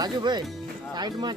રાજુભાઈ સાઈડમાં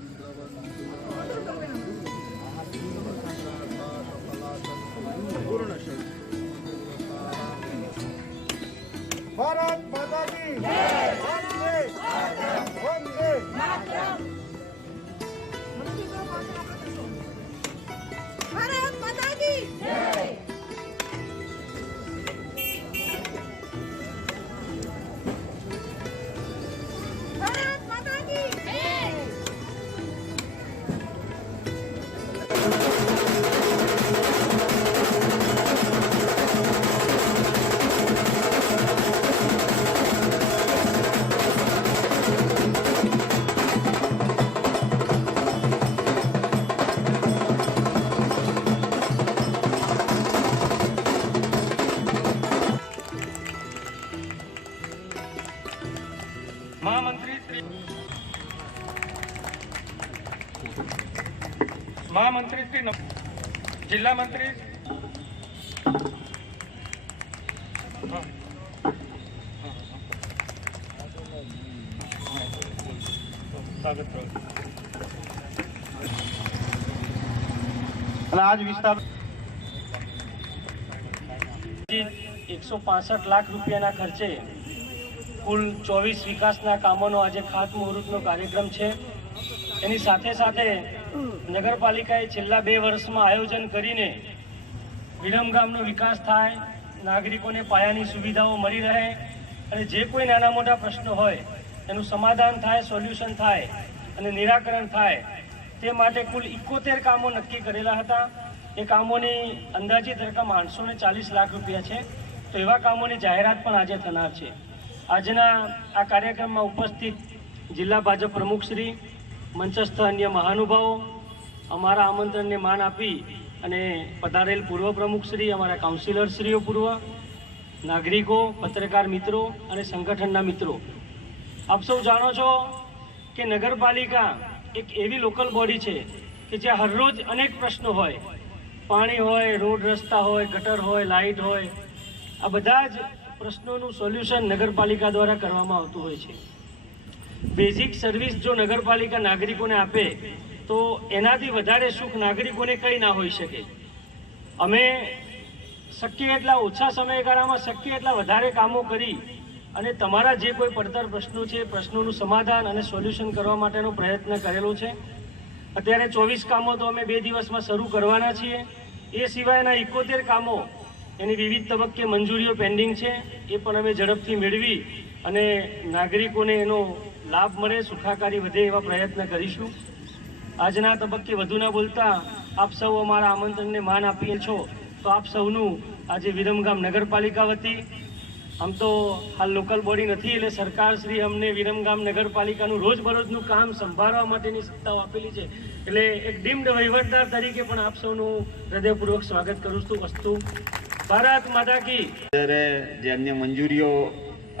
ભારત માતા મહામંત્રી શ્રી મહામંત્રી શ્રી જિલ્લા મંત્રી. અને આજ વિસ્તાર એકસો પાસઠ લાખ રૂપિયાના ખર્ચે કુલ ચોવીસ વિકાસના કામોનો આજે ખાતમુહૂર્તનો કાર્યક્રમ છે. એની સાથે સાથે નગરપાલિકાએ છેલ્લા બે વર્ષમાં આયોજન કરીને વિરમગામનો વિકાસ થાય, નાગરિકોને પાયાની સુવિધાઓ મળી રહે અને જે કોઈ નાના મોટા પ્રશ્નો હોય, એનું સમાધાન થાય, સોલ્યુશન થાય અને નિરાકરણ થાય, તે માટે કુલ ઇકોતેર કામો નક્કી કરેલા હતા. એ કામોની અંદાજિત રકમ આઠસો ચાલીસ લાખ રૂપિયા છે. તો એવા કામોની જાહેરાત પણ આજે થનાર છે. આજના આ કાર્યક્રમમાં ઉપસ્થિત જિલ્લા ભાજપ પ્રમુખશ્રી મંચસ્થ અન્ય મહાનુભાવો, અમારા આમંત્રણને માન આપી અને પધારેલ પૂર્વ પ્રમુખશ્રી અમારા કાઉન્સિલરશ્રીઓ પૂર્વ, નાગરિકો, પત્રકાર મિત્રો અને સંગઠનના મિત્રો. આપ સૌ જાણો છો કે નગરપાલિકા એક એવી લોકલ બોડી છે કે જ્યાં હરરોજ અનેક પ્રશ્નો હોય. પાણી હોય, રોડ રસ્તા હોય, ગટર હોય, લાઇટ હોય. આ બધા જ પ્રશ્નોનું સોલ્યુશન નગરપાલિકા દ્વારા કરવામાં આવતું હોય છે. બેઝિક સર્વિસ જો નગરપાલિકા નાગરિકોને આપે, તો એનાથી વધારે સુખ નાગરિકોને કંઈ ના હોઈ શકે. અમે શક્ય એટલા ઓછા સમયગાળામાં શક્ય એટલા વધારે કામો કરી અને તમારા જે કોઈ પડતર પ્રશ્નો છે, પ્રશ્નોનું સમાધાન અને સોલ્યુશન કરવા માટેનો પ્રયત્ન કરેલો છે. અત્યારે ચોવીસ કામો તો અમે બે દિવસમાં શરૂ કરવાના છીએ. એ સિવાયના ઇકોતેર કામો એની વિવિધ તબક્કે મંજૂરીઓ પેન્ડિંગ છે. એ પણ અમે ઝડપથી મેળવી અને નાગરિકોને એનો લાભ મળે, સુખાકારી વધે એવા પ્રયત્ન કરીશું. આજના તબક્કે વધુ ના બોલતા આપ સૌ અમારા આમંત્રણને માન આપીએ છો. તો આપ સૌનું આજે વિરમગામ નગરપાલિકા વતી, આમ તો હાલ લોકલ બોડી નથી એટલે સરકાર શ્રી અમને વિરમગામ નગરપાલિકાનું રોજબરોજનું કામ સંભાળવા માટેની સત્તાઓ આપેલી છે. એટલે એક ડીમ્ડ વહીવટદાર તરીકે પણ આપ સૌનું હૃદયપૂર્વક સ્વાગત કરું છું. વસ્તુ ભારત માતા કી. અત્યારે જે અન્ય મંજૂરીઓ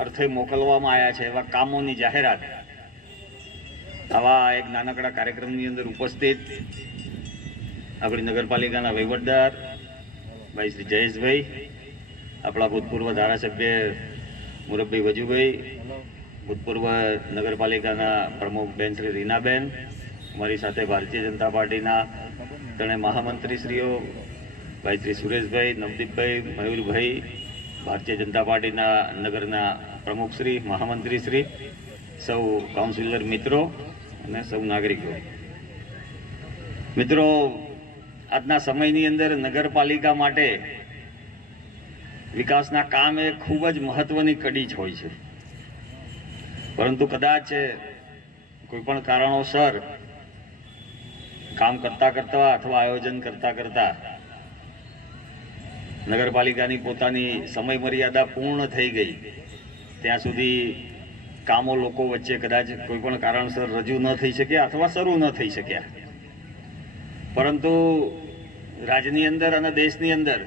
અર્થે મોકલવામાં આવ્યા છે એવા કામોની જાહેરાત, આવા એક નાનકડા કાર્યક્રમની અંદર ઉપસ્થિત આપણી નગરપાલિકાના વહીવટદાર ભાઈ શ્રી જયેશભાઈ, આપણા ભૂતપૂર્વ ધારાસભ્ય મુરબ્બી વજુભાઈ, ભૂતપૂર્વ નગરપાલિકાના પ્રમુખ બેન શ્રી રીનાબેન, અમારી સાથે ભારતીય જનતા પાર્ટીના ત્રણેય મહામંત્રીશ્રીઓ ભાઈ શ્રી સુરેશભાઈ, નવદીપભાઈ, મયુરભાઈ, ભારતીય જનતા પાર્ટીના નગરના પ્રમુખશ્રી મહામંત્રીશ્રી સૌ કાઉન્સિલર મિત્રો અને સૌ નાગરિકો. મિત્રો, આજના સમયની અંદર નગરપાલિકા માટે વિકાસના કામ એ ખૂબ જ મહત્વની કડી જ હોય છે. પરંતુ કદાચ કોઈ પણ કારણોસર કામ કરતા કરતા અથવા આયોજન કરતા કરતા નગરપાલિકાની પોતાની સમય મર્યાદા પૂર્ણ થઈ ગઈ. ત્યાં સુધી કામો લોકો વચ્ચે કદાચ કોઈ પણ કારણસર રજૂ ન થઈ શક્યા અથવા શરૂ ન થઈ શક્યા. પરંતુ રાજ્યની અંદર અને દેશની અંદર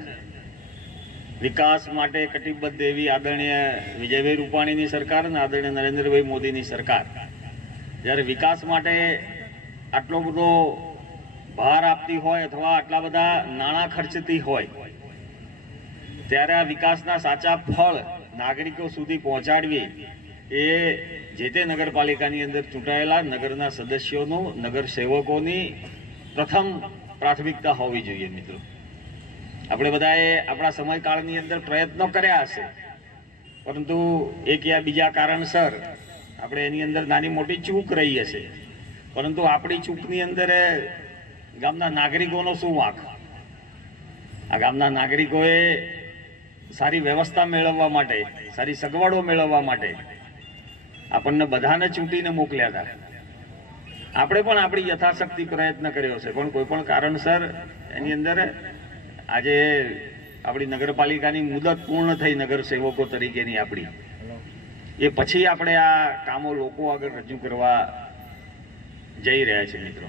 વિકાસ માટે કટિબદ્ધ એવી આદરણીય વિજયભાઈ રૂપાણીની સરકાર અને આદરણીય નરેન્દ્રભાઈ મોદીની સરકાર. જ્યારે વિકાસ માટે આટલો બધો ભાર આપતી હોય અથવા આટલા બધા નાણાં ખર્ચતી હોય ત્યારે આ વિકાસના સાચા ફળ નાગરિકો સુધી પહોંચાડવી એ જે તે નગરપાલિકાની અંદર ચૂંટાયેલા નગરના સદસ્યોનું, નગર સેવકોની પ્રથમ પ્રાથમિકતા હોવી જોઈએ મિત્રો. આપણે બધાએ આપણા સમયકાળની અંદર પ્રયત્નો કર્યા હશે. પરંતુ એક યા બીજા કારણસર આપણે એની અંદર નાની મોટી ચૂક રહી હશે. પરંતુ આપણી ચૂકની અંદર ગામના નાગરિકોનો શું વાંક? આ ગામના નાગરિકોએ સારી વ્યવસ્થા મેળવવા માટે, સારી સગવડો મેળવવા માટે આપણને બધાને ચૂંટીને મોકલ્યા હતા. આપણે પણ આપણી યથાશક્તિ પ્રયત્ન કર્યો છે, પણ કોઈ પણ કારણસર એની અંદર આજે આપણી નગરપાલિકાની મુદત પૂર્ણ થઈ નગર સેવકો તરીકેની આપણી. એ પછી આપણે આ કામો લોકો આગળ રજૂ કરવા જઈ રહ્યા છે મિત્રો.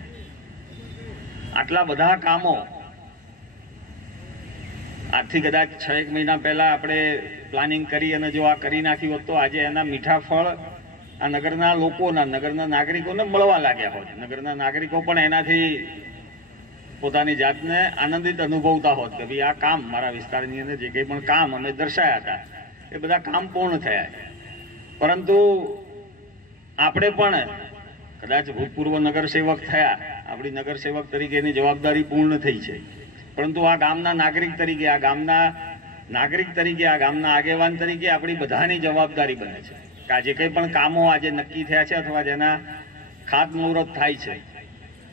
આટલા બધા કામો આજથી કદાચ છ એક મહિના પહેલાં આપણે પ્લાનિંગ કરી અને જો આ કરી નાખ્યું હોત તો આજે એના મીઠા ફળ આ નગરના લોકોના, નગરના નાગરિકોને મળવા લાગ્યા હોત. નગરના નાગરિકો પણ એનાથી પોતાની જાતને આનંદિત અનુભવતા હોત કે ભાઈ આ કામ મારા વિસ્તારની અંદર જે કંઈ પણ કામ અમે દર્શાયા હતા, એ બધા કામ પૂર્ણ થયા. છે પરંતુ આપણે પણ કદાચ ભૂતપૂર્વ નગરસેવક થયા, આપણી નગરસેવક તરીકેની જવાબદારી પૂર્ણ થઈ છે. પરંતુ આ ગામના નાગરિક તરીકે, આ ગામના નાગરિક તરીકે, આ ગામના આગેવાન તરીકે આપણી બધાની જવાબદારી બને છે. કે આ જે કંઈ પણ કામો આજે નક્કી થયા છે અથવા જેના ખાતમુહૂર્ત થાય છે,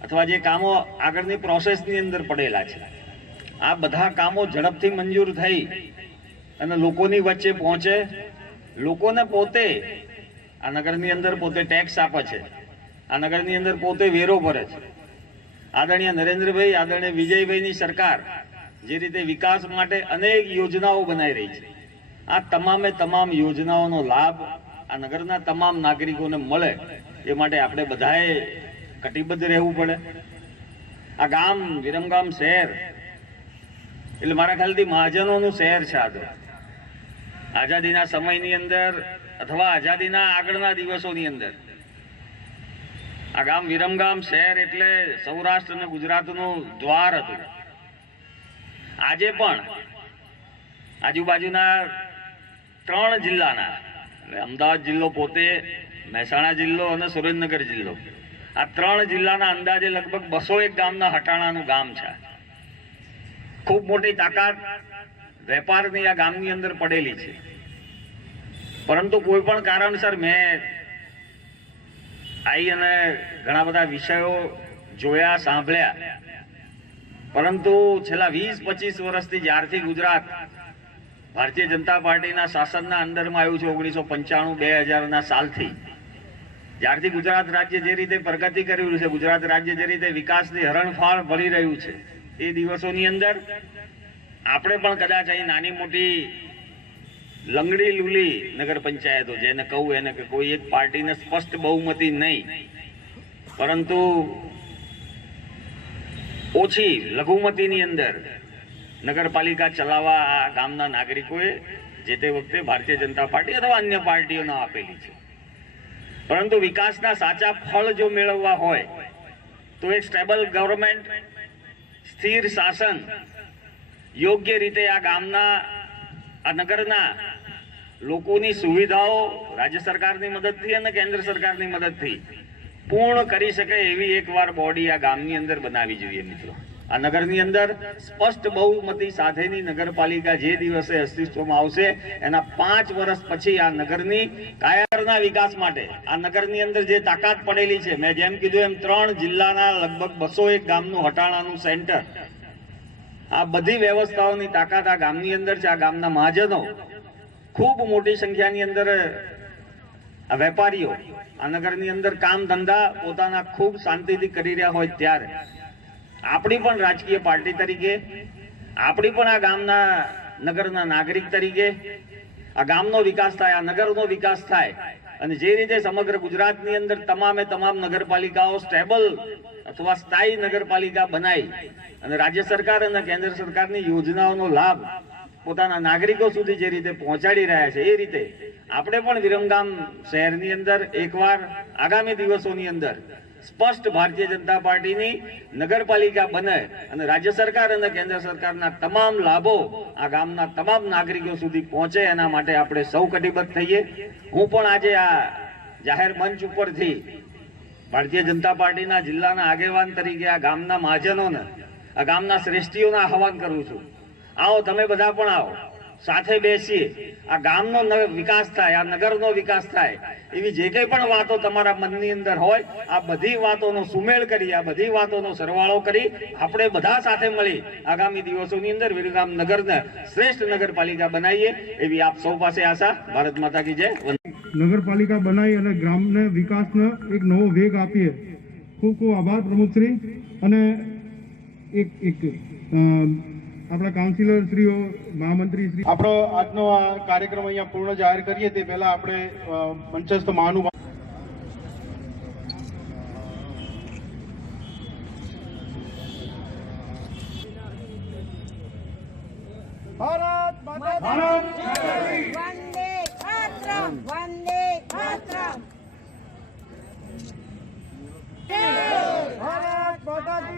અથવા જે કામો આગળની પ્રોસેસની અંદર પડેલા છે, આ બધા કામો ઝડપથી મંજૂર થઈ અને લોકોની વચ્ચે પહોંચે. લોકોને પોતે આ નગરની અંદર પોતે ટેક્સ આપે છે. આ નગરની અંદર પોતે વેરો ભરે છે. આદરણીય નરેન્દ્રભાઈ, આદરણીય વિજયભાઈની સરકાર જે રીતે વિકાસ માટે અનેક યોજનાઓ બનાવી રહી છે. આ તમામે તમામ યોજનાઓનો લાભ આ નગરના તમામ નાગરિકોને મળે એ માટે આપણે બધાએ કટિબદ્ધ રહેવું પડે. આ ગામ, વિરમગામ શહેર, એટલે મારા ખ્યાલથી મહાજનોનું શહેર છે આજે આઝાદીના સમયની અંદર અથવા આઝાદીના આગળના દિવસોની અંદર આ ગામ વિરમગામ શહેર એટલે સૌરાષ્ટ્ર અને ગુજરાતનું દ્વાર હતું. આજે પણ આજુબાજુના ત્રણ જિલ્લાના અમદાવાદ જિલ્લો પોતે, મહેસાણા જિલ્લો અને સુરેન્દ્રનગર જિલ્લો, આ ત્રણ જિલ્લાના અંદાજે લગભગ બસો એક ગામના હટાણાનું ગામ છે. ખૂબ મોટી તાકાત વેપારની આ ગામની અંદર પડેલી છે. પરંતુ કોઈ પણ કારણસર મેં આવી અને ઘણા બધા વિષયો જોયા, સાંભળ્યા. પરંતુ છેલ્લા વીસ, પચીસ વર્ષથી જ્યારથી ગુજરાત ભારતીય જનતા પાર્ટીના શાસનના અંદરમાં આવ્યું છે, ઓગણીસો પંચાણું બે હજારના સાલથી. જ્યારથી ગુજરાત રાજ્ય જે રીતે પ્રગતિ કરી રહ્યું છે, ગુજરાત રાજ્ય જે રીતે વિકાસની હરણફાળ ભરી રહ્યું છે, એ દિવસોની અંદર આપણે પણ કદાચ અહીં નાની મોટી લંગડી લુલી નગર પંચાયતો, જેને કહું એને કે કોઈ એક પાર્ટીને સ્પષ્ટ બહુમતી નહીં. પરંતુ ઓછી લઘુમતીની અંદર નગરપાલિકા ચલાવવા આ ગામના નાગરિકોએ જે તે વખતે ભારતીય જનતા પાર્ટી અથવા અન્ય પાર્ટીઓને આપેલી છે. પરંતુ વિકાસના સાચા ફળ જો મેળવવા હોય, તો એક સ્ટેબલ ગવર્મેન્ટ, સ્થિર શાસન યોગ્ય રીતે આ ગામના આ નગરના લોકોની સુવિધાઓ રાજ્ય સરકારની મદદથી અને કેન્દ્ર સરકારની મદદથી પૂર્ણ કરી શકે એવી એકવાર બોડી આ ગામની અંદર બનાવી જોઈએ મિત્રો. આ નગરની અંદર સ્પષ્ટ બહુમતી સાથેની નગરપાલિકા જે દિવસે અસ્તિત્વમાં આવશે, એના પાંચ વર્ષ પછી આ નગરની કાયરના વિકાસ માટે, આ નગરની અંદર જે તાકાત પડેલી છે, મેં જેમ કીધું એમ ત્રણ જિલ્લાના લગભગ બસો એક ગામનું હટાણાનું સેન્ટર આ બધી વ્યવસ્થાઓની તાકાત આ ગામની અંદર છે, આ ગામના મહાજનો. ખૂબ મોટી સંખ્યાની અંદર આ વેપારીઓ આ નગરની અંદર કામ ધંધા પોતાના ખૂબ શાંતિથી કરી રહ્યા હોય ત્યારે. આપણી પણ રાજકીય પાર્ટી તરીકે, આપણી પણ આ ગામના નગરના નાગરિક તરીકે, આ ગામનો વિકાસ થાય, આ નગરનો વિકાસ થાય. અને જે રીતે સમગ્ર ગુજરાતની અંદર તમામે તમામ નગરપાલિકાઓ સ્ટેબલ અથવા સ્થાયી નગરપાલિકા બનાવી અને રાજ્ય સરકાર અને કેન્દ્ર સરકારની યોજનાઓનો લાભ પોતાના નાગરિકો સુધી જે રીતે પહોંચાડી રહ્યા છે, એ રીતે આપણે પણ વિરમગામ શહેરની અંદર એકવાર, આગામી દિવસોની અંદર સ્પષ્ટ ભારતીય જનતા પાર્ટીની નગરપાલિકા બને અને રાજ્ય સરકાર અને કેન્દ્ર સરકારના તમામ લાભો આ ગામના તમામ નાગરિકો સુધી પહોંચે, એના માટે આપણે સૌ કટિબદ્ધ થઈએ. હું પણ આજે આ જાહેર મંચ ઉપરથી ભારતીય જનતા પાર્ટીના જિલ્લાના આગેવાન તરીકે આ ગામના મહાજનોને, આ ગામના શ્રેષ્ઠીઓને આહવાન કરું છું. આવો, તમે બધા પણ આવો. સાથે બેસીએ. આ ગામનો વિકાસ થાય, આ નગરનો વિકાસ થાય, એવી જે કંઈ પણ વાતો તમારા મનની અંદર હોય, આ બધી વાતોનો સુમેળ કરી, આ બધી વાતોનો સરવાળો કરી આપણે બધા સાથે મળી આગામી દિવસોની અંદર વિરગામ નગરને શ્રેષ્ઠ નગરપાલિકા બનાવીએ એવી આપ સૌ પાસે આશા. ભારત માતા કી જય. નગરપાલિકા બનાવી અને ગ્રામને વિકાસને એક નવો વેગ આપીએ. ખૂબ ખૂબ આભાર પ્રમુખશ્રી. અને એક એક આપણા કાઉન્સિલર શ્રીઓ મહામંત્રી શ્રી આપણો આજનો આ કાર્યક્રમ અહીંયા પૂર્ણ જાહેર કરીએ તે પહેલા આપણે મંચસ્થ મહાનુભાવ ભારત માતા કી વંદે માતરમ વંદે માતરમ ભારત માતા કી જય.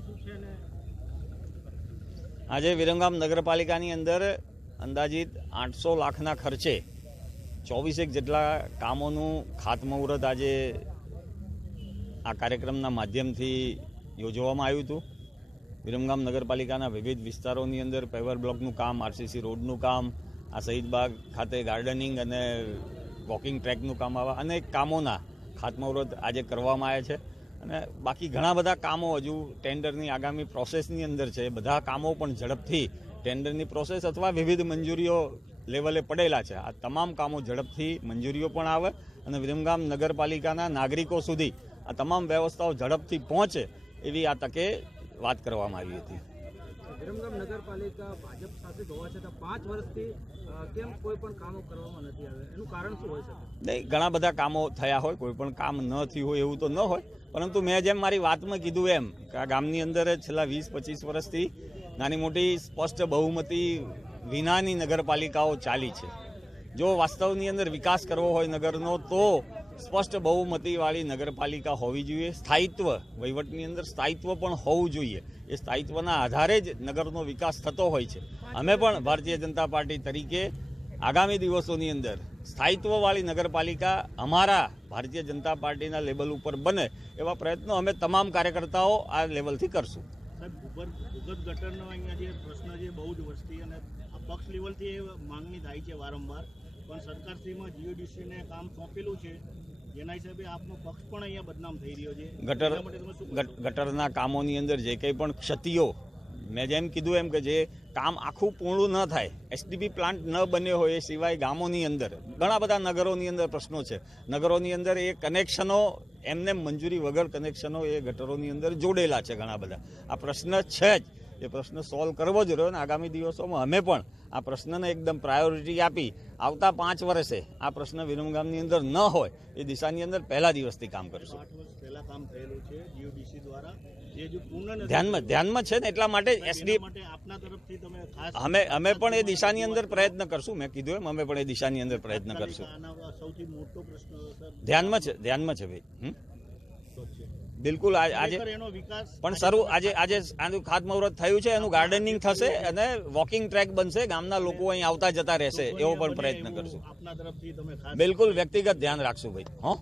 શું છે અને આજે વિરમગામ નગરપાલિકાની અંદર અંદાજિત આઠસો લાખના ખર્ચે ચોવીસેક જેટલા કામોનું ખાતમુહૂર્ત આજે આ કાર્યક્રમના માધ્યમથી યોજવામાં આવ્યું હતું. વિરમગામ નગરપાલિકાના વિવિધ વિસ્તારોની અંદર પેવર બ્લોકનું કામ, આરસીસી રોડનું કામ, આ શહીદબાગ ખાતે ગાર્ડનિંગ અને વોકિંગ ટ્રેકનું કામ આવા અનેક કામોના ખાતમુહૂર્ત આજે કરવામાં આવ્યા છે. અને બાકી ઘણા બધા કામો હજુ ટેન્ડરની આગામી પ્રોસેસની અંદર છે. બધા કામો પણ ઝડપથી ટેન્ડરની પ્રોસેસ અથવા વિવિધ મંજૂરીઓ લેવલે પડેલા છે. આ તમામ કામો ઝડપથી મંજૂરીઓ પણ આવે અને વિરમગામ નગરપાલિકાના નાગરિકો સુધી આ તમામ વ્યવસ્થાઓ ઝડપથી પહોંચે એવી આ તકે વાત કરવામાં આવી હતી. વિરમગામ નગરપાલિકા ભાજપ સાથે હોવા છતાં પાંચ વર્ષથી કેમ કોઈ પણ કામો કરવામાં નથી આવ્યા એનું કારણ શું હોઈ શકે? નહીં ઘણા બધા કામો થયા હોય કોઈ પણ કામ ન થયું હોય એવું તો ન હોય પરંતુ મેં જેમ મારી વાતમાં કીધું એમ કે આ ગામની અંદર છેલ્લા વીસ પચીસ વર્ષથી નાની મોટી સ્પષ્ટ બહુમતી વિનાની નગરપાલિકાઓ ચાલી છે. જો વાસ્તવની અંદર વિકાસ કરવો હોય નગરનો, તો સ્પષ્ટ બહુમતીવાળી નગરપાલિકા હોવી જોઈએ. સ્થાયિત્વ, વહીવટની અંદર સ્થાયિત્વ પણ હોવું જોઈએ. એ સ્થાયિત્વના આધારે જ નગરનો વિકાસ થતો હોય છે. અમે પણ ભારતીય જનતા પાર્ટી તરીકે આગામી દિવસોની અંદર સ્થાયિત્વવાળી નગરપાલિકા અમારા ભારતીય જનતા પાર્ટીના લેવલ ઉપર બને એવા પ્રયત્નો અમે તમામ કાર્યકર્તાઓ આ લેવલથી કરશું. સાહેબ, ભૂગર્ભ ગટરનો અહીંયા જે પ્રશ્ન છે, બહુ જ વસ્તી અને પક્ષ લેવલથી એ માંગણી થાય છે વારંવાર. પણ સરકારશ્રીમાં જીઓડીસીને કામ સોંપેલું છે. જેના હિસાબે આપનો પક્ષ પણ અહીંયા બદનામ થઈ રહ્યો છે. ગટર ગટરના કામોની અંદર જે કંઈ પણ ક્ષતિઓ મેં જેમ કીધું એમ કે જે કામ આખું પૂર્ણ ન થાય એસડીપી પ્લાન્ટ ન બન્યો હોય એ સિવાય ગામોની અંદર ઘણા બધા નગરોની અંદર પ્રશ્નો છે. નગરોની અંદર એ કનેક્શનો એમને મંજૂરી વગર કનેક્શનો એ ગટરોની અંદર જોડેલા છે ઘણા બધા. આ પ્રશ્ન છે જ. એ પ્રશ્ન સોલ્વ કરવો જ રહ્યો અને આગામી દિવસોમાં અમે પણ આ પ્રશ્નને એકદમ પ્રાયોરિટી આપી આવતા પાંચ વર્ષે આ પ્રશ્ન વિરમગામની અંદર ન હોય એ દિશાની અંદર પહેલા દિવસથી કામ કરશું. ધ્યાનમાં ધ્યાનમાં છે ને એટલા માટે એસડી અમે અમે પણ એ દિશાની અંદર પ્રયત્ન કરશું. મેં કીધું એમ અમે પણ એ દિશાની અંદર પ્રયત્ન કરશું. ધ્યાનમાં છે ધ્યાનમાં છે ભાઈ. બિલકુલ આજે પણ સરું આજે આજે આનું ખાતમુહૂર્ત થયું છે એનું ગાર્ડનિંગ થશે અને વોકિંગ ટ્રેક બનશે ગામના લોકો અહીં આવતા જતા રહેશે એવો પણ પ્રયત્ન કરશું. બિલકુલ વ્યક્તિગત ધ્યાન રાખશું ભાઈ હો.